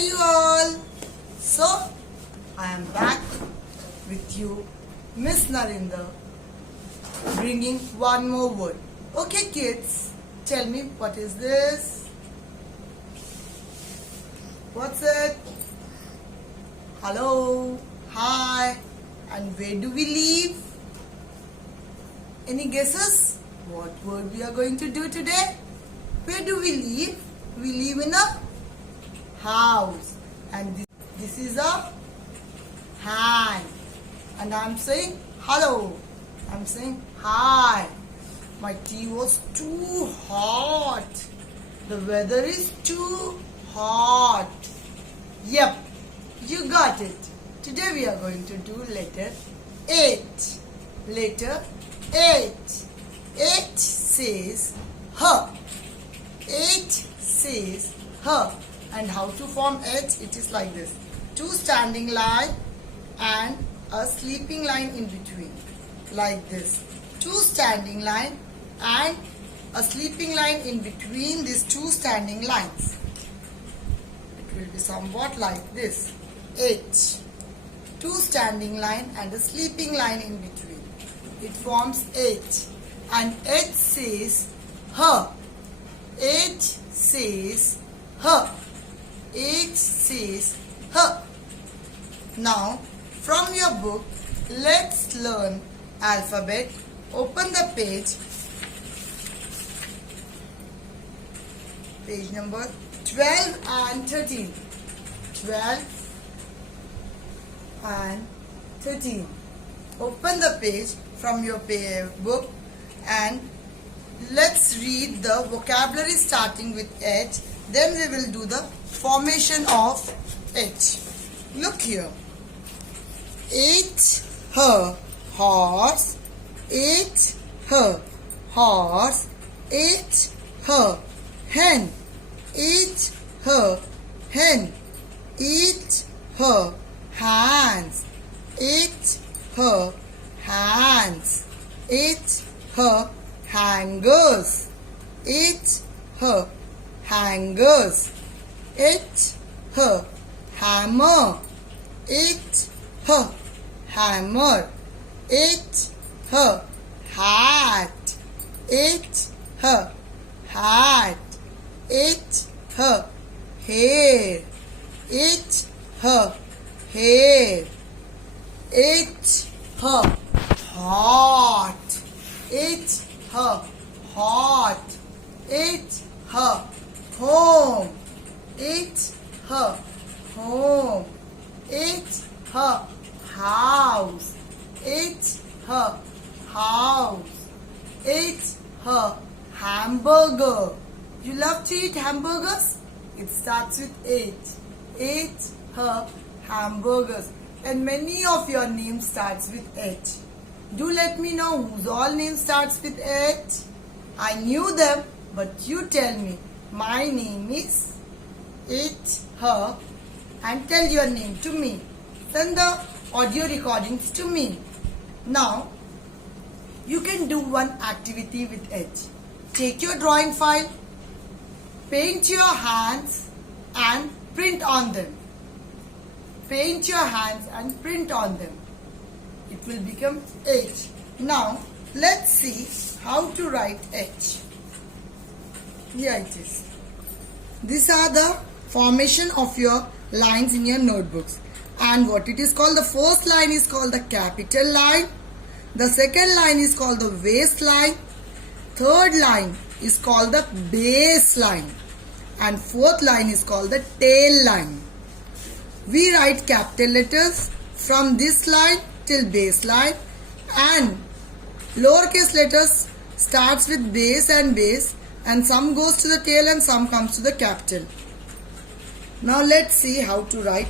you all? So, I am back with you, Miss Narinder, bringing one more word. Okay kids, tell me what is this? What's it? Hello, hi, and where do we live? Any guesses? What word we are going to do today? Where do we live? We live in a house, and this is a hand, and I'm saying hello. I'm saying hi. My tea was too hot. The weather is too hot. Yep, you got it. Today we are going to do letter 8. Letter 8. 8 says her. 8 says her. And how to form 8? It is like this. 2 standing line and a sleeping line in between. Like this. 2 standing line and a sleeping line in between these 2 standing lines. It will be somewhat like this. 8. 2 standing line and a sleeping line in between. It forms 8. And 8 says her. 8 says her. 8 says her. Now, from your book, let's learn alphabet. Open the page. Page number 12 and 13. 12 and 13. Open the page from your book and let's read the vocabulary starting with H. Then we will do the formation of H. Look here. 8 her horse. 8 her horse. 8 her hen. 8 her hen. 8 her hands. 8 her hands. 8 her hangers. 8 her hangers. 8 her hammer. 8 her hammer. 8 her hat. 8 her hat. 8 her hair. 8 her hair. 8 her hot. 8 her hot. 8 her home. 8 her home. 8 her house. 8 her house. 8 her hamburger. You love to eat hamburgers? It starts with 8. 8 her hamburgers. And many of your names starts with 8. Do let me know whose all name starts with 8. I knew them, but you tell me. My name is 8 her, and tell your name to me. Send the audio recordings to me. Now, you can do one activity with H. Take your drawing file, paint your hands and print on them. Paint your hands and print on them. It will become H. Now, let's see how to write H. Here it is. These are the formation of your lines in your notebooks. And what it is called, the first line is called the capital line. The second line is called the waistline. Third line is called the base line. And fourth line is called the tail line. We write capital letters from this line till base line, and lowercase letters starts with base, and some goes to the tail and some comes to the capital. Now let's see how to write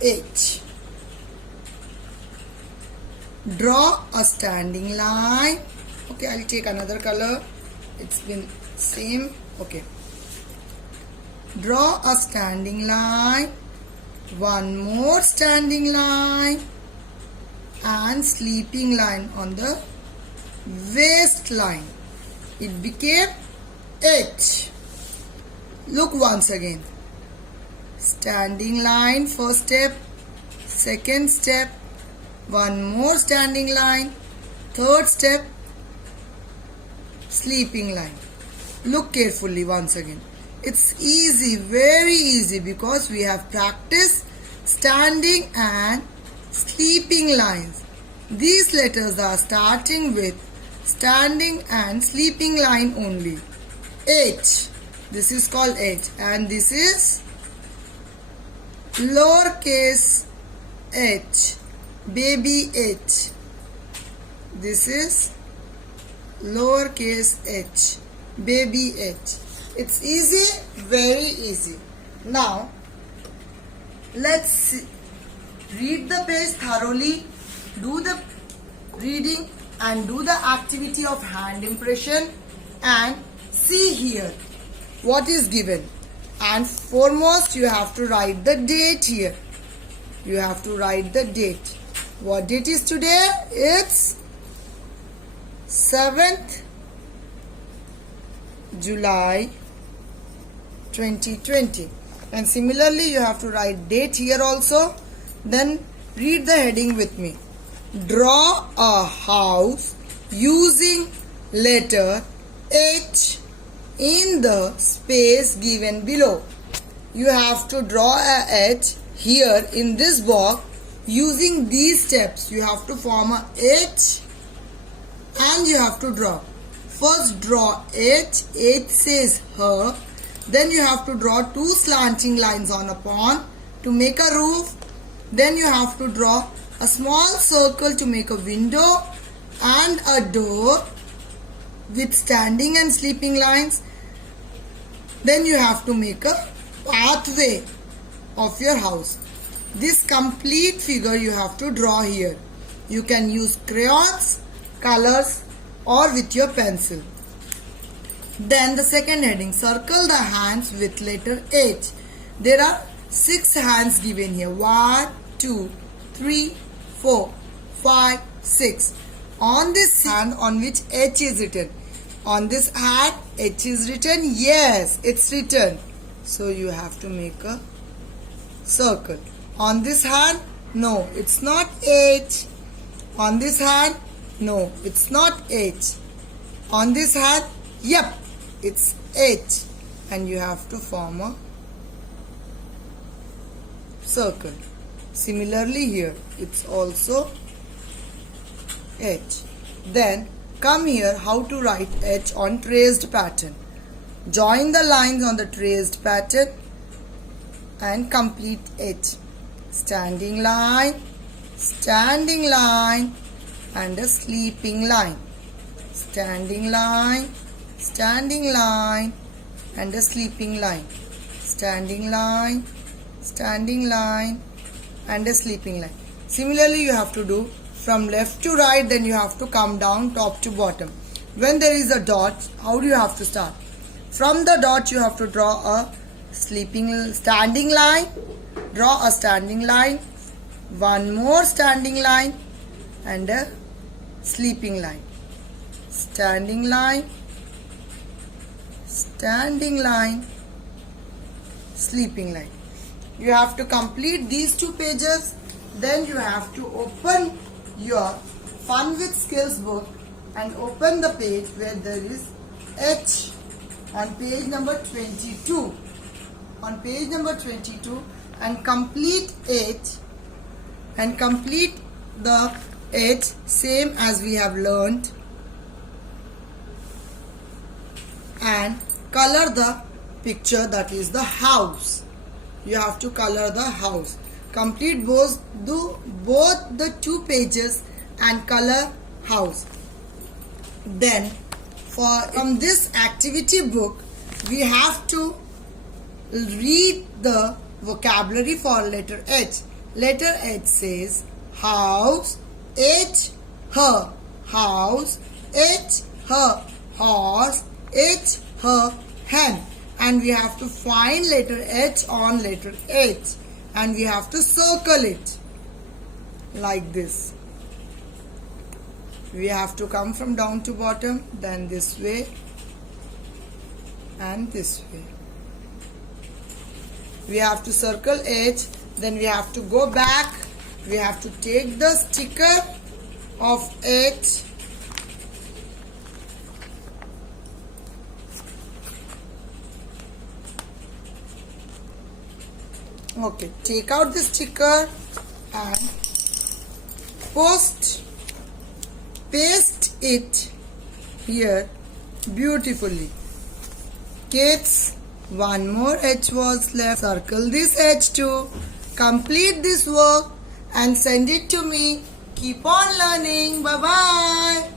H. Draw a standing line. Okay, I'll take another color. It's been same. Okay. Draw a standing line. One more standing line. And sleeping line on the waistline. It became H. Look once again. standing line, first step, second step, one more standing line, third step, sleeping line. Look carefully once again. It's easy, very easy, because we have practiced standing and sleeping lines. These letters are starting with standing and sleeping line only. H. This is called H, and this is lowercase h, baby h. This is lowercase h, baby h. It's easy, very easy. Now, let's read the page thoroughly, do the reading and do the activity of hand impression, and see here what is given. And foremost, you have to write the date here. You have to write the date. What date is today? It's 7th July 2020. And similarly, you have to write date here also. Then read the heading with me. Draw a house using letter H in the space given below. You have to draw a H here in this box using these steps. You have to form a H and you have to draw. First draw H. H says her. Then you have to draw two slanting lines on a pond to make a roof. Then you have to draw a small circle to make a window and a door with standing and sleeping lines. Then you have to make a pathway of your house. This complete figure you have to draw here. You can use crayons, colors, or with your pencil. Then the second heading, circle the hands with letter H. There are 6 hands given here. 1, 2, 3, 4, 5, 6. On this hand on which H is written. On this hand H is written. Yes, it's written. So you have to make a circle. On this hand, no, it's not H. On this hand, no, it's not H. On this hand, yep, it's H. And you have to form a circle. Similarly here, it's also H. Then come here, how to write H on traced pattern. Join the lines on the traced pattern and complete H. Standing line, and a sleeping line. Standing line, and a sleeping line. Standing line, and a sleeping line. Similarly, you have to do from left to right, then you have to come down top to bottom. When there is a dot, how do you have to start? From the dot, you have to draw a standing line. Draw a standing line, one more standing line, and a sleeping line. Standing line, sleeping line. You have to complete these 2 pages. Then you have to open your Fun with Skills book and open the page where there is H on page number 22. On page number 22, and complete H and complete the H same as we have learned, and color the picture, that is the house. You have to color the house. Complete both the 2 pages and color house. Then from this activity book we have to read the vocabulary for letter H. Letter H says house, H, her, house, H, her, horse, H, her, hen. And we have to find letter H on letter H. And we have to circle it like this. We have to come from down to bottom, then this way and this way. We have to circle H. Then we have to go back. We have to take the sticker of H. Okay, take out the sticker and paste it here beautifully. Kids, one more H was left. Circle this H too. Complete this work and send it to me. Keep on learning. Bye-bye.